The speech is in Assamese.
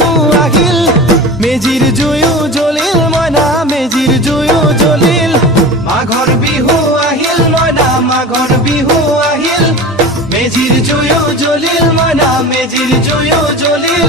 বিহু আহিল মেজিৰ জুয়ো জ্বলিল মইনা মেজিৰ জুয়ো জ্বলিল মাঘৰ বিহু আহিল মইনা মাঘৰ বিহু আহিল মেজিৰ জুয়ো জ্বলিল মইনা মেজিৰ জুয়ো জ্বলিল